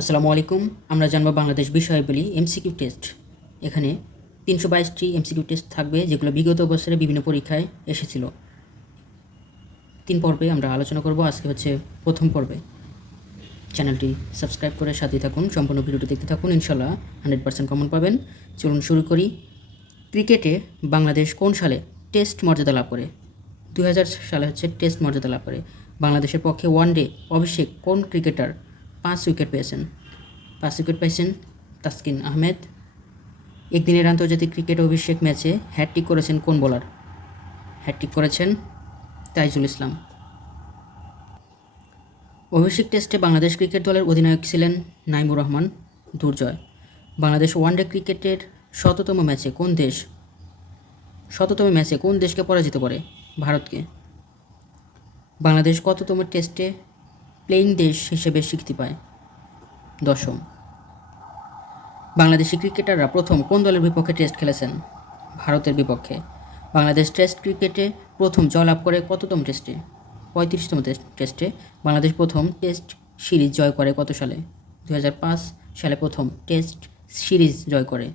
আসসালামু আলাইকুম। আমরা জানবো বাংলাদেশ বিষয়াবলী এমসিকিউ টেস্ট। এখানে 322টি এমসিকিউ টেস্ট থাকবে, যেগুলো বিগত বছরে বিভিন্ন পরীক্ষায় এসেছিল। 3 পর্বে আমরা আলোচনা করব। আজকে হচ্ছে প্রথম পর্বে। চ্যানেলটি সাবস্ক্রাইব করে সাথে থাকুন, সম্পূর্ণ ভিডিওটি দেখতে থাকুন, ইনশাল্লাহ 100% কমন পাবেন। চলুন শুরু করি। ক্রিকেটে বাংলাদেশ কোন সালে টেস্ট মর্যাদা লাভ করে? 2000 সালে হচ্ছে টেস্ট মর্যাদা লাভ করে। বাংলাদেশের পক্ষে ওয়ানডে অভিষেক কোন ক্রিকেটার 5 উইকেট পেয়েছেন? 5 উইকেট পেয়েছেন তাসকিন আহমেদ। একদিনের আন্তর্জাতিক ক্রিকেট অভিষেক ম্যাচে হ্যাটট্রিক করেছেন কোন বোলার? হ্যাটট্রিক করেছেন তাইজুল ইসলাম। অভিষেক টেস্টে বাংলাদেশ ক্রিকেট দলের অধিনায়ক ছিলেন নাইমুর রহমান দুর্জয়। বাংলাদেশ ওয়ানডে ক্রিকেটের শততম ম্যাচে কোন দেশকে পরাজিত করে? ভারতকে। বাংলাদেশ কততম টেস্টে প্লেয়িং দেশ হিসেবে স্বীকৃতি পায়? 10ম। বাংলাদেশি ক্রিকেটাররা প্রথম কোন দলের বিপক্ষে টেস্ট খেলেছেন? ভারতের বিপক্ষে। বাংলাদেশ টেস্ট ক্রিকেটে প্রথম জয়লাভ করে কততম টেস্টে? 35তম টেস্টে। বাংলাদেশ প্রথম টেস্ট সিরিজ জয় করে কত সালে? 2005 সালে প্রথম টেস্ট সিরিজ জয় করে।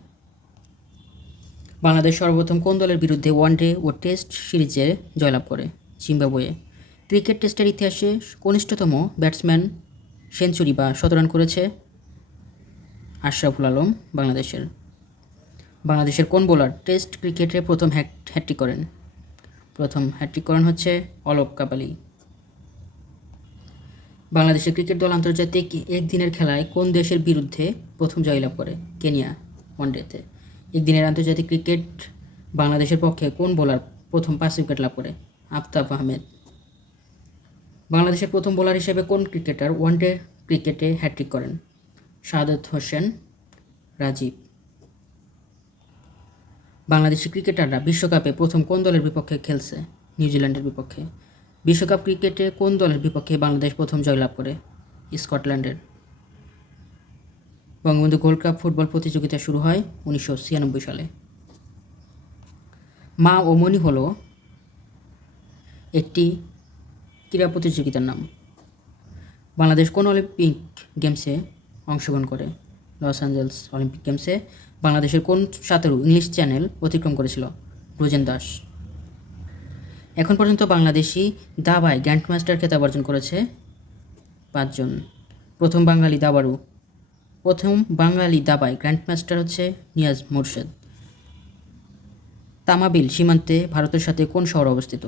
বাংলাদেশ সর্বপ্রথম কোন দলের বিরুদ্ধে ওয়ানডে ও টেস্ট সিরিজে জয়লাভ করে? জিম্বাবুয়ে। ক্রিকেট টেস্টের ইতিহাসে কনিষ্ঠতম ব্যাটসম্যান সেঞ্চুরি বা শতরান করেছে আশরাফুল আলম বাংলাদেশের। বাংলাদেশের কোন বোলার টেস্ট ক্রিকেটে প্রথম হ্যাটট্রিক করেন? প্রথম হ্যাটট্রিক করেন হচ্ছে অলোক কাপালি। বাংলাদেশের ক্রিকেট দল আন্তর্জাতিক একদিনের খেলায় কোন দেশের বিরুদ্ধে প্রথম জয়লাভ করে? কেনিয়া ওয়ানডেতে। একদিনের আন্তর্জাতিক ক্রিকেট বাংলাদেশের পক্ষে কোন বোলার প্রথম 5 উইকেট লাভ করে? আফতাব আহমেদ। বাংলাদেশের প্রথম বোলার হিসেবে কোন ক্রিকেটার ওয়ানডে ক্রিকেটে হ্যাটট্রিক করেন? শাহাদাত হোসেন রাজীব। বাংলাদেশি ক্রিকেটাররা বিশ্বকাপে প্রথম কোন দলের বিপক্ষে খেলছে? নিউজিল্যান্ডের বিপক্ষে। বিশ্বকাপ ক্রিকেটে কোন দলের বিপক্ষে বাংলাদেশ প্রথম জয়লাভ করে? স্কটল্যান্ডের। বঙ্গবন্ধু গোল্ড কাপ ফুটবল প্রতিযোগিতা শুরু হয় 1996 সালে। মা ও মণি হলো একটি ক্রীড়া প্রতিযোগিতার নাম। বাংলাদেশ কোন অলিম্পিক গেমসে অংশগ্রহণ করে? লস অ্যাঞ্জেলস অলিম্পিক গেমসে। বাংলাদেশের কোন সাঁতারু ইংলিশ চ্যানেল অতিক্রম করেছিল? ব্রোজেন দাস। এখন পর্যন্ত বাংলাদেশি দাবায় গ্র্যান্ডমাস্টার খেতাব অর্জন করেছে 5 জন। প্রথম বাঙালি দাবায় গ্র্যান্ডমাস্টার হচ্ছে নিয়াজ মোরশেদ। তামাবিল সীমান্তে ভারতের সাথে কোন শহর অবস্থিত?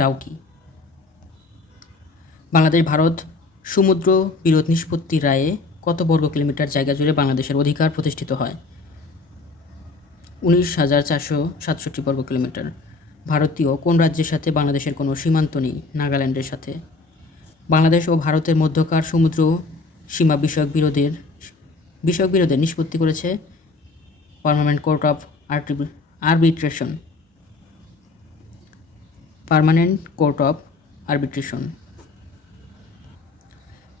ডাউকি। বাংলাদেশ ভারত সমুদ্র বিরোধ নিষ্পত্তি রায়ে কত বর্গ কিলোমিটার জায়গা জুড়ে বাংলাদেশের অধিকার প্রতিষ্ঠিত হয়? 19,467 বর্গ কিলোমিটার। ভারতীয় কোন রাজ্যের সাথে বাংলাদেশের কোনো সীমান্ত নেই? নাগাল্যান্ডের সাথে। বাংলাদেশ ও ভারতের মধ্যকার সমুদ্র সীমা বিষয়ক বিরোধের নিষ্পত্তি করেছে পার্মানেন্ট কোর্ট অফ আরবিট্রেশন।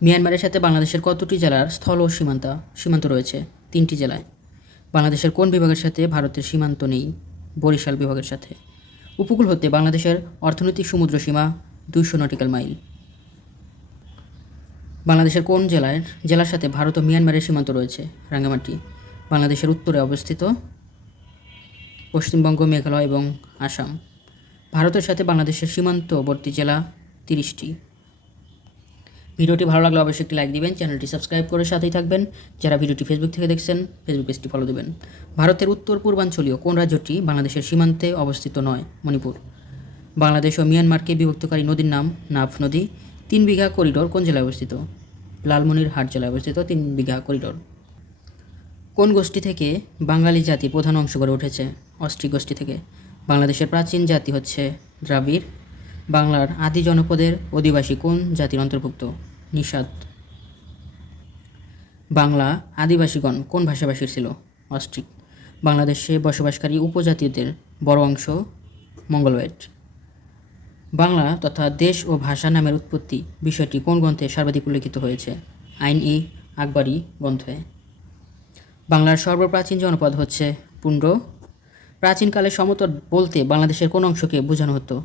মিয়ানমারের সাথে বাংলাদেশের কতটি জেলার স্থল ও সীমান্ত রয়েছে? 3টি জেলায়। বাংলাদেশের কোন বিভাগের সাথে ভারতের সীমান্ত নেই? বরিশাল বিভাগের সাথে। উপকূল হতে বাংলাদেশের অর্থনৈতিক সমুদ্র সীমা 200 নটিক্যাল মাইল। বাংলাদেশের কোন জেলার সাথে ভারত ও মিয়ানমারের সীমান্ত রয়েছে? রাঙ্গামাটি। বাংলাদেশের উত্তরে অবস্থিত পশ্চিমবঙ্গ, মেঘালয় এবং আসাম। ভারতের সাথে বাংলাদেশের সীমান্তবর্তী জেলা 30টি। ভিডিওটি ভালো লাগলে অবশ্যই একটি লাইক দিবেন, চ্যানেলটি সাবস্ক্রাইব করে সাথেই থাকবেন। যারা ভিডিওটি ফেসবুক থেকে দেখছেন, ফেসবুক পেজটি ফলো দেবেন। ভারতের উত্তর পূর্বাঞ্চলীয় কোন রাজ্যটি বাংলাদেশের সীমান্তে অবস্থিত নয়? মণিপুর। বাংলাদেশ ও মিয়ানমারকে বিভক্তকারী নদীর নাম নাফ নদী। 3 বিঘা করিডোর কোন জেলায় অবস্থিত? লালমনিরহাট জেলায় অবস্থিত 3 বিঘা করিডোর। কোন গোষ্ঠী থেকে বাঙালি জাতির প্রধান অংশ গড়ে উঠেছে? অস্ট্রিক গোষ্ঠী থেকে। বাংলাদেশের প্রাচীন জাতি হচ্ছে দ্রাবিড়। বাংলার আদি জনপদের অধিবাসী কোন জাতির অন্তর্ভুক্ত? নিষাদ। বাংলা আদিবাসীগণ কোন ভাষাভাষীর ছিল? অস্ট্রিক। বাংলাদেশে বসবাসকারী উপজাতিদের বড় অংশ মঙ্গলয়েড। বাংলা তথা দেশ ও ভাষা নামের উৎপত্তি বিষয়টি কোন গ্রন্থে সর্বাধিক উল্লেখিত হয়েছে? আইন-ই আকবরী গ্রন্থে। বাংলার সর্বপ্রাচীন জনপদ হচ্ছে পুন্ড। প্রাচীনকালে সমতট বলতে বাংলাদেশের কোন অংশকে বোঝানো হতো?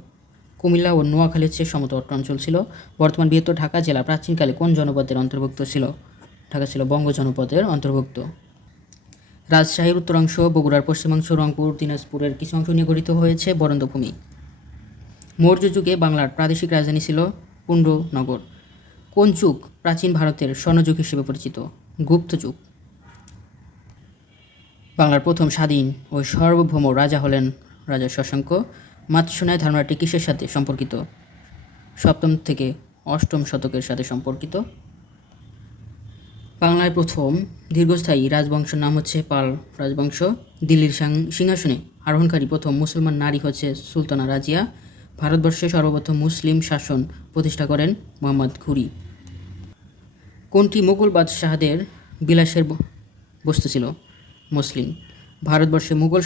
কুমিল্লা ও নোয়াখালীর চেয়ে সমতট অঞ্চল ছিল। বর্তমান বৃহত্তর ঢাকা জেলা প্রাচীনকালে কোন জনপদের অন্তর্ভুক্ত ছিল? ঢাকা ছিল বঙ্গ জনপদের অন্তর্ভুক্ত। রাজশাহীর উত্তরাংশ, বগুড়ার পশ্চিমাংশ, রংপুর, দিনাজপুরের কিছু অংশ নিয়ে গঠিত হয়েছে বরেন্দ্রভূমি। মৌর্য যুগে বাংলার প্রাদেশিক রাজধানী ছিল পুণ্ড্রনগর। কোন যুগ প্রাচীন ভারতের স্বর্ণযুগ হিসেবে পরিচিত? গুপ্ত যুগ। বাংলার প্রথম স্বাধীন ও সার্বভৌম রাজা হলেন রাজা শশাঙ্ক। মাতসুনায় ধারণাটি কিসের সাথে সম্পর্কিত? সপ্তম থেকে অষ্টম শতকের সাথে সম্পর্কিত। বাংলায় প্রথম দীর্ঘস্থায়ী রাজবংশের নাম হচ্ছে পাল রাজবংশ। দিল্লির সিংহাসনে আরোহণকারী প্রথম মুসলমান নারী হচ্ছে সুলতানা রাজিয়া। ভারতবর্ষে সর্বপ্রথম মুসলিম শাসন প্রতিষ্ঠা করেন মোহাম্মদ ঘুরি। কোনটি মুঘল বাদশাহদের বিলাসের বস্তু ছিল? মুসলিম। ভারতবর্ষে মুঘল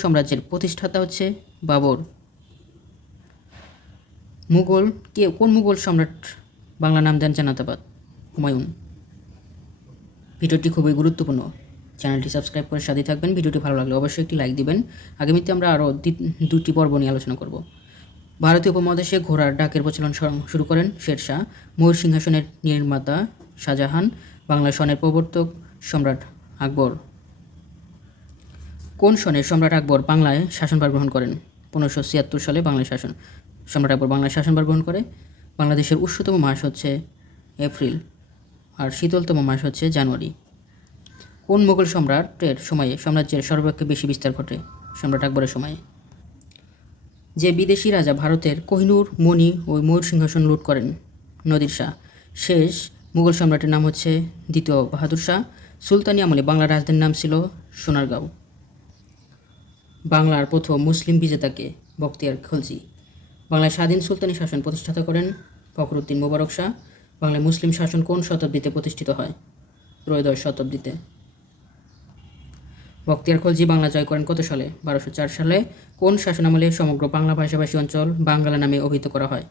সাম্রাজ্যের প্রতিষ্ঠাতা হচ্ছে বাবর। কোন মুঘল সম্রাট বাংলা নাম দেন জান্নাতাবাদ? হুমায়ুন। ভিডিওটি খুবই গুরুত্বপূর্ণ, চ্যানেলটি সাবস্ক্রাইব করে সাথে থাকবেন। ভিডিওটি ভালো লাগলে অবশ্যই একটি লাইক দিবেন। আগামীতে আমরা আরও দুটি পর্ব নিয়ে আলোচনা করব। ভারতীয় উপমহাদেশে ঘোড়ার ডাকের প্রচলন শুরু করেন শেরশাহ। ময়ূর সিংহাসনের নির্মাতা শাহজাহান। বাংলা সনের প্রবর্তক সম্রাট আকবর। কোন সনে সম্রাট আকবর বাংলায় শাসনভার গ্রহণ করেন? 1576 সালে সম্রাট আকবর বাংলায় শাসনভার গ্রহণ করে। বাংলাদেশের উষ্ণতম মাস হচ্ছে এপ্রিল আর শীতলতম মাস হচ্ছে জানুয়ারি। কোন মুঘল সম্রাটের সময়ে সাম্রাজ্যের সর্বাপেক্ষা বেশি বিস্তার ঘটে? সম্রাট আকবরের সময়ে। যে বিদেশি রাজা ভারতের কোহিনূর, মণি ও ময়ূর সিংহাসন লুট করেন? নদির শাহ। শেষ মুঘল সম্রাটের নাম হচ্ছে দ্বিতীয় বাহাদুর শাহ। সুলতানি আমলে বাংলার রাজধানীর নাম ছিল সোনারগাঁও। বাংলার প্রথম মুসলিম বিজেতাকে? বখতিয়ার খলজি। বাংলায় স্বাধীন সুলতানি শাসন প্রতিষ্ঠাতা করেন ফখরুদ্দীন মোবারক শাহ। বাংলায় মুসলিম শাসন কোন শতাব্দীতে প্রতিষ্ঠিত হয়? ত্রয়োদশ শতাব্দীতে। বখতিয়ার খলজি বাংলা জয় করেন কত সালে? 1204 সালে। কোন শাসনামলে সমগ্র বাংলা ভাষাভাষী অঞ্চল বাঙ্গালা নামে অভিহিত করা হয়?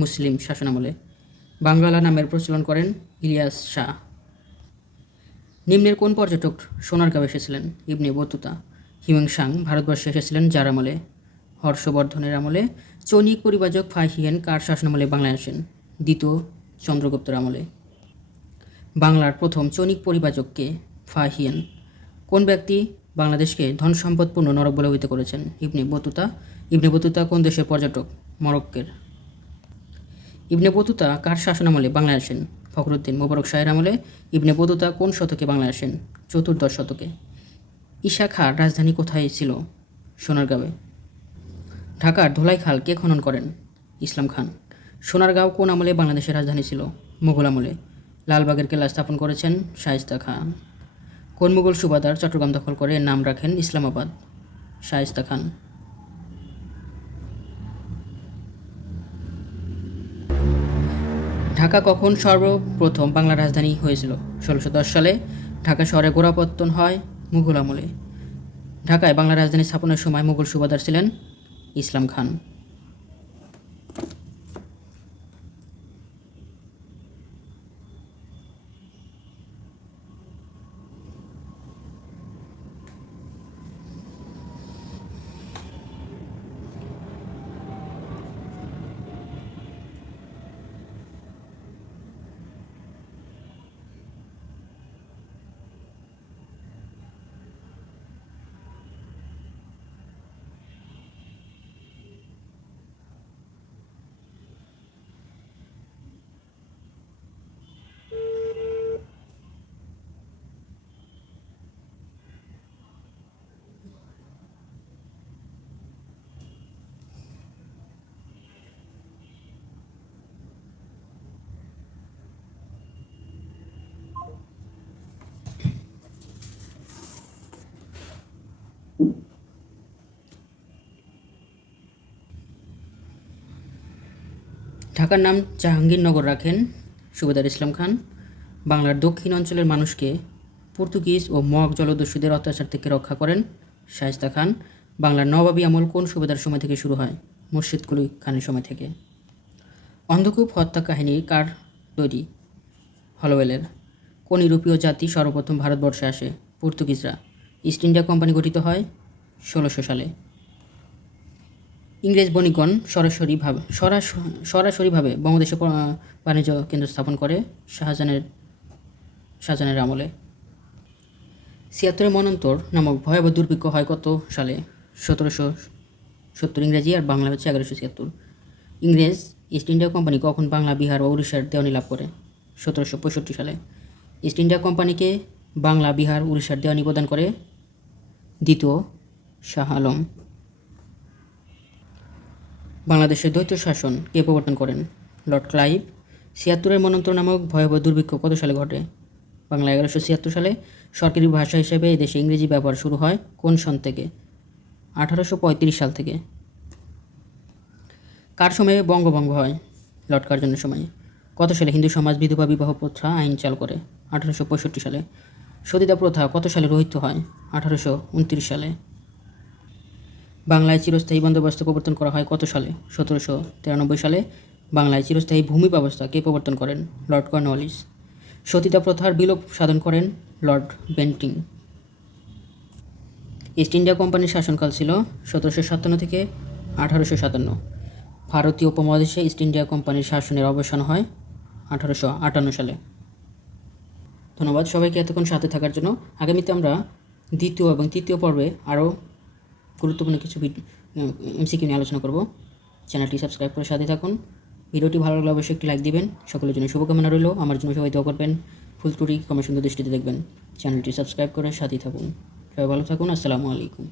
মুসলিম শাসনামলে। বাঙ্গালা নামের প্রচলন করেন ইলিয়াস শাহ। নিম্নের কোন পর্যটক সোনারগাঁও এসেছিলেন? Ibn Battuta. হিউয়েন সাং ভারতবর্ষে এসেছিলেন যার আমলে? হর্ষবর্ধনের আমলে। চৈনিক পরিব্রাজক ফাহিয়েন কার শাসনামলে বাংলায় আসেন? দ্বিতীয় চন্দ্রগুপ্তের আমলে। বাংলার প্রথম চৈনিক পরিব্রাজককে? ফাহিয়েন। কোন ব্যক্তি বাংলাদেশকে ধন সম্পদপূর্ণ নরক বলে অভিহিত করেছেন? Ibn Battuta. ইবনে বতুতা কোন দেশের পর্যটক? মরক্কোর। ইবনে বতুতা কার শাসনামলে বাংলায় আসেন? ফখরুদ্দীন মোবারক শাহের আমলে। ইবনে বতুতা কোন শতকে বাংলায় আসেন? চতুর্দশ শতকে। ঈশা খাঁর রাজধানী কোথায় ছিল? সোনারগাঁওয়ে। ঢাকার ধোলাই খাল কে খনন করেন? ইসলাম খান। সোনারগাঁও কোন আমলে বাংলাদেশের রাজধানী ছিল? মুঘল আমলে। লালবাগের কেল্লা স্থাপন করেছেন শায়েস্তা খান। কোন মুঘল সুবাদার চট্টগ্রাম দখল করে নাম রাখেন ইসলামাবাদ? শায়েস্তা খান। ঢাকা কখন সর্বপ্রথম বাংলার রাজধানী হয়েছিল? 1610 সালে। ঢাকা শহরে গোড়াপত্তন হয় মুঘল আমলে। ঢাকায় বাংলা রাজধানী স্থাপনের সময় মুঘল সুবাদার ছিলেন ইসলাম খান। ঢাকার নাম জাহাঙ্গীরনগর রাখেন সুবেদার ইসলাম খান। বাংলার দক্ষিণ অঞ্চলের মানুষকে পর্তুগিজ ও মগ জলদস্যুদের অত্যাচার থেকে রক্ষা করেন শায়েস্তা খান। বাংলার নবাবী আমল কোন সুবেদার সময় থেকে শুরু হয়? মুর্শিদ কুলি খানের সময় থেকে। অন্ধকূপ হত্যা কাহিনী কার তৈরি? হলওয়েলের। কোন ইউরোপীয় জাতি সর্বপ্রথম ভারতবর্ষে আসে? পর্তুগিজরা। ইস্ট ইন্ডিয়া কোম্পানি গঠিত হয় 1600 সালে। ইংরেজ বণিকগণ সরাসরিভাবে বাংলাদেশে বাণিজ্য কেন্দ্র স্থাপন করে শাহজাহানের আমলে। ৭৬ মন্বন্তর নামক ভয়াবহ দুর্ভিক্ষ হয় কত সালে? ১৭৭০ ইংরেজি, আর বাংলা হচ্ছে ১১৭৬। ইংরেজ ইস্ট ইন্ডিয়া কোম্পানি কখন বাংলা, বিহার ও উড়িষ্যার দেওয়ানি লাভ করে? ১৭৬৫ সালে। ইস্ট ইন্ডিয়া কোম্পানিকে বাংলা, বিহার, উড়িষ্যার দেওয়ানি প্রদান করে দ্বিতীয় শাহ আলম। বাংলাদেশের দ্বৈত শাসন কে প্রবর্তন করেন? Lord Clive. ৭৬ মন্বন্তর নামক ভয়াবহ দুর্ভিক্ষ কত সালে ঘটে? বাংলা ১১৭৬ সালে। সরকারি ভাষা হিসেবে এদেশে ইংরেজি ব্যবহার শুরু হয় কোন সন থেকে? ১৮৩৫ সাল থেকে। কার সময়ে বঙ্গভঙ্গ হয়? লর্ড কার্জনের সময়ে। কত সালে হিন্দু সমাজ বিধবা বিবাহ প্রথা আইন চালু করে? ১৮৬৫ সালে। সতীদাহ প্রথা কত সালে রহিত হয়? ১৮২৯ সালে। বাংলায় চিরস্থায়ী বন্দোবস্ত প্রবর্তন করা হয় কত সালে? ১৭৯৩ সালে। বাংলায় চিরস্থায়ী ভূমি ব্যবস্থা কে প্রবর্তন করেন? Lord Cornwallis. সতীদাহ প্রথার বিলোপ সাধন করেন লর্ড বেন্টিং। ইস্ট ইন্ডিয়া কোম্পানির শাসনকাল ছিল ১৭৫৭ থেকে ১৮৫৭। ভারতীয় উপমহাদেশে ইস্ট ইন্ডিয়া কোম্পানির শাসনের অবসান হয় ১৮৫৮ সালে। ধন্যবাদ সবাইকে এতক্ষণ সাথে থাকার জন্য। আগামীতে আমরা দ্বিতীয় এবং তৃতীয় পর্বে আরও গুরুত্বপূর্ণ কিছু এমসিকিউ নিয়ে আলোচনা করব। চ্যানেলটি সাবস্ক্রাইব করে সাথে থাকুন। ভিডিওটি ভালো লাগলে অবশ্যই একটি লাইক দিবেন। সকলের জন্য শুভকামনা রইল। আমার জন্য সবাই দোয়া করবেন। ফুল ত্রুটি ক্ষমা সুন্দর দৃষ্টিতে দেখবেন। চ্যানেলটি সাবস্ক্রাইব করে সাথেই থাকুন। সবাই ভালো থাকুন। আসসালামু আলাইকুম।